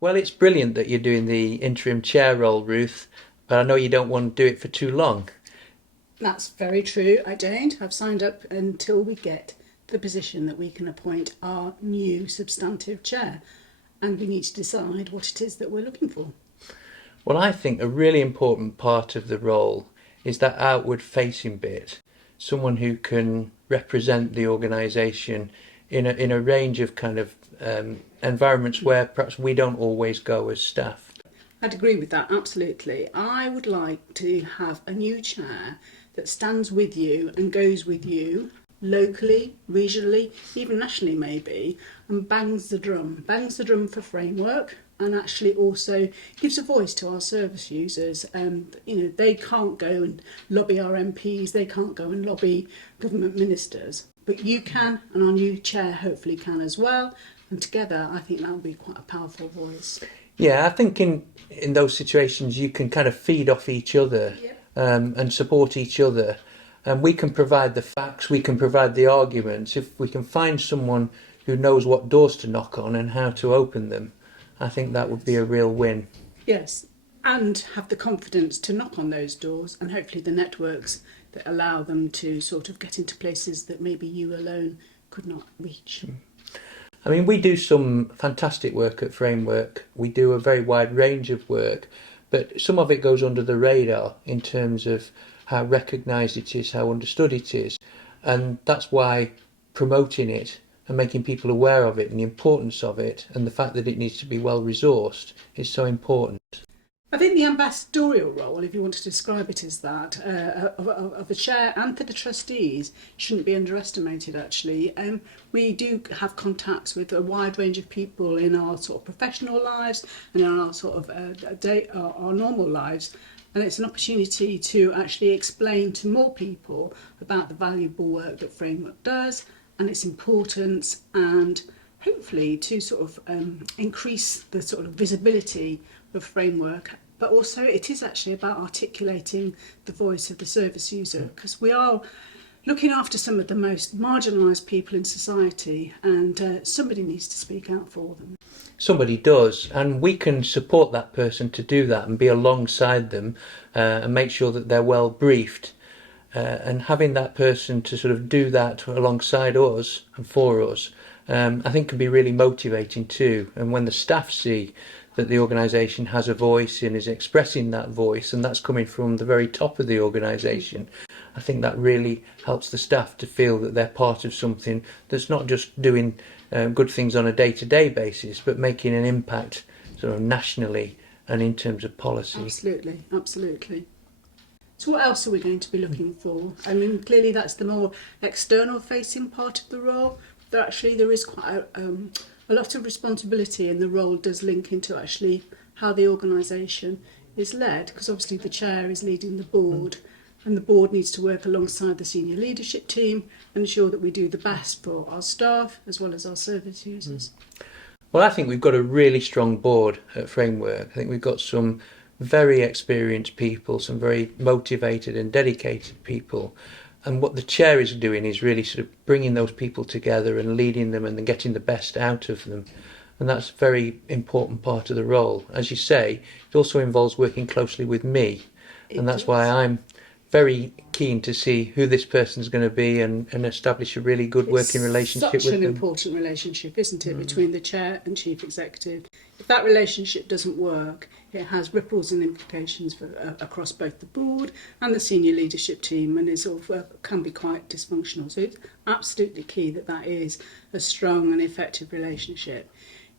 Well, it's brilliant that you're doing the interim chair role, Ruth, but I know you don't want to do it for too long. That's very true. I don't. I've signed up until we get the position that we can appoint our new substantive chair, and we need to decide what it is that we're looking for. Well, I think a really important part of the role is that outward facing bit. Someone who can represent the organisation in a range of kind of environments where perhaps we don't always go as staff. I'd agree with that, absolutely. I would like to have a new chair that stands with you and goes with you locally, regionally, even nationally maybe, and bangs the drum for framework, and actually also gives a voice to our service users. They can't go and lobby our MPs, they can't go and lobby government ministers, but you can, and our new chair hopefully can as well, and together I think that will be quite a powerful voice. Yeah, I think in those situations you can kind of feed off each other. Yep. And support each other. And we can provide the facts, we can provide the arguments. If we can find someone who knows what doors to knock on and how to open them, I think that would be a real win. Yes, and have the confidence to knock on those doors, and hopefully the networks that allow them to sort of get into places that maybe you alone could not reach. I mean, we do some fantastic work at Framework. We do a very wide range of work, but some of it goes under the radar in terms of how recognised it is, how understood it is. And that's why promoting it and making people aware of it and the importance of it and the fact that it needs to be well resourced is so important. I think the ambassadorial role, if you want to describe it as that, of the chair and for the trustees shouldn't be underestimated actually. We do have contacts with a wide range of people in our sort of professional lives and in our sort of our normal lives, and it's an opportunity to actually explain to more people about the valuable work that Framework does and its importance, and hopefully to sort of increase the sort of visibility of Framework. But also it is actually about articulating the voice of the service user, because we are looking after some of the most marginalised people in society, and somebody needs to speak out for them. Somebody does, and we can support that person to do that and be alongside them and make sure that they're well briefed. And having that person to sort of do that alongside us and for us, I think can be really motivating too. And when the staff see that the organisation has a voice and is expressing that voice, and that's coming from the very top of the organisation, I think that really helps the staff to feel that they're part of something that's not just doing good things on a day-to-day basis, but making an impact sort of nationally and in terms of policy. Absolutely, absolutely. So what else are we going to be looking for? I mean, clearly that's the more external facing part of the role, but actually there is quite a lot of responsibility, and the role does link into actually how the organisation is led, because obviously the chair is leading the board, and the board needs to work alongside the senior leadership team and ensure that we do the best for our staff as well as our service users. Well, I think we've got a really strong board at Framework. I think we've got some very experienced people, some very motivated and dedicated people. And what the chair is doing is really sort of bringing those people together and leading them and then getting the best out of them. And that's a very important part of the role. As you say, it also involves working closely with me. And that's why I'm very keen to see who this person's going to be and establish a really good working relationship with them. It's such an important relationship, isn't it, between the chair and chief executive. If that relationship doesn't work, it has ripples and implications for, across both the board and the senior leadership team, and it sort of, can be quite dysfunctional. So it's absolutely key that that is a strong and effective relationship.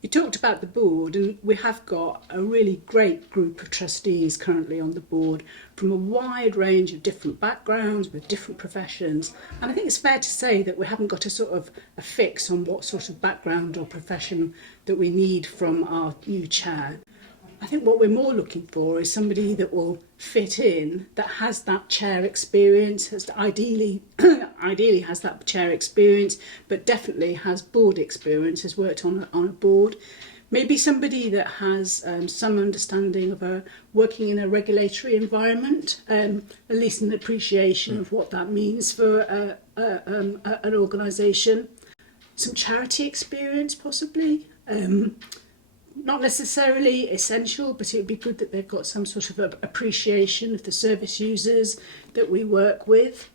You talked about the board, and we have got a really great group of trustees currently on the board from a wide range of different backgrounds with different professions, and I think it's fair to say that we haven't got a sort of a fix on what sort of background or profession that we need from our new chair. I think what we're more looking for is somebody that will fit in, that has that chair experience, has ideally has that chair experience, but definitely has board experience, has worked on a board. Maybe somebody that has some understanding of working in a regulatory environment, at least an appreciation of what that means for an organisation. Some charity experience possibly. not necessarily essential, but it would be good that they've got some sort of appreciation of the service users that we work with.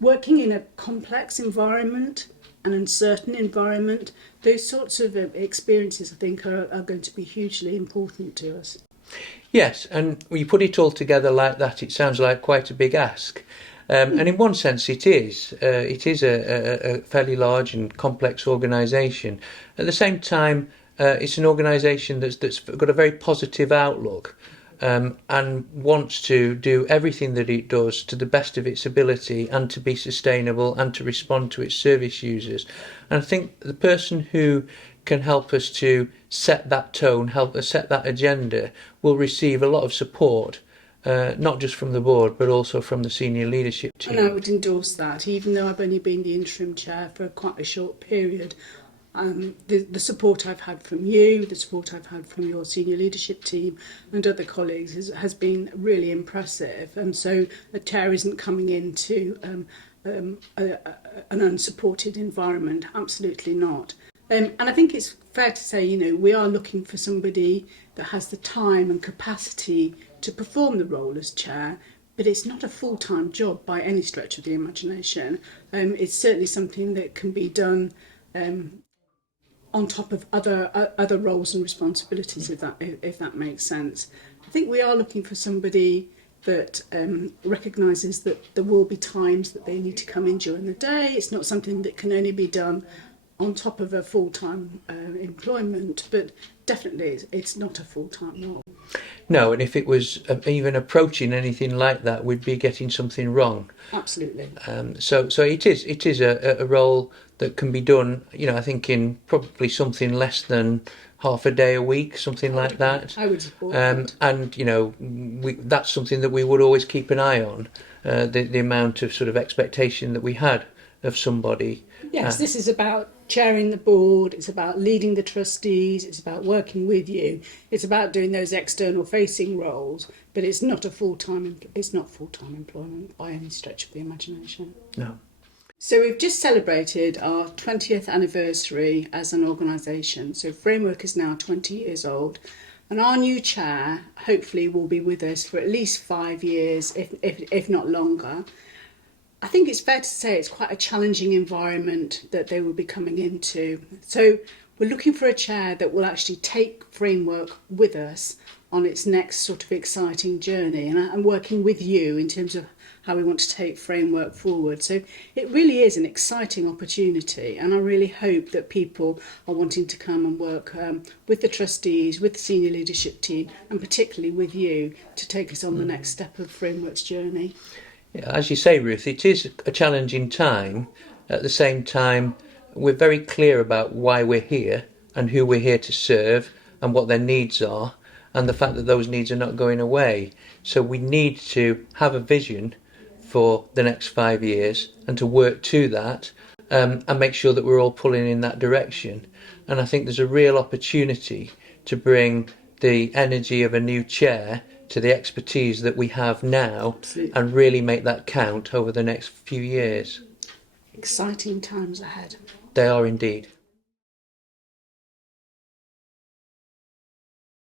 Working in a complex environment, an uncertain environment, those sorts of experiences I think are going to be hugely important to us. Yes, and when you put it all together like that, it sounds like quite a big ask. And in one sense it is. It is a fairly large and complex organisation. At the same time, it's an organisation that's got a very positive outlook. And wants to do everything that it does to the best of its ability and to be sustainable and to respond to its service users. And I think the person who can help us to set that tone, help us set that agenda, will receive a lot of support, not just from the board but also from the senior leadership team. And I would endorse that, even though I've only been the interim chair for quite a short period. The support I've had from you, the support I've had from your senior leadership team and other colleagues has been really impressive. And so the chair isn't coming into an unsupported environment, absolutely not. And I think it's fair to say, we are looking for somebody that has the time and capacity to perform the role as chair, but it's not a full-time job by any stretch of the imagination. It's certainly something that can be done on top of other roles and responsibilities, if that makes sense. I think we are looking for somebody that recognises that there will be times that they need to come in during the day. It's not something that can only be done on top of a full-time employment, but definitely it's not a full-time role. No, and if it was even approaching anything like that, we'd be getting something wrong. Absolutely. So it is a role that can be done, I think in probably something less than half a day a week, something like that. I would support that. And that's something that we would always keep an eye on, the amount of sort of expectation that we had of somebody. Yes, this is about chairing the board, it's about leading the trustees, it's about working with you, it's about doing those external facing roles, but it's not full-time employment by any stretch of the imagination. No. So we've just celebrated our 20th anniversary as an organisation. So Framework is now 20 years old, and our new chair hopefully will be with us for at least 5 years, if not longer. I think it's fair to say it's quite a challenging environment that they will be coming into. So we're looking for a chair that will actually take Framework with us on its next sort of exciting journey, and I'm working with you in terms of how we want to take Framework forward. So it really is an exciting opportunity, and I really hope that people are wanting to come and work with the trustees, with the senior leadership team, and particularly with you to take us on the next step of Framework's journey. Yeah, as you say, Ruth, it is a challenging time. At the same time, we're very clear about why we're here and who we're here to serve and what their needs are, and the fact that those needs are not going away. So we need to have a vision for the next 5 years and to work to that, and make sure that we're all pulling in that direction. And I think there's a real opportunity to bring the energy of a new chair to the expertise that we have now. Absolutely. And really make that count over the next few years. Exciting times ahead. They are indeed.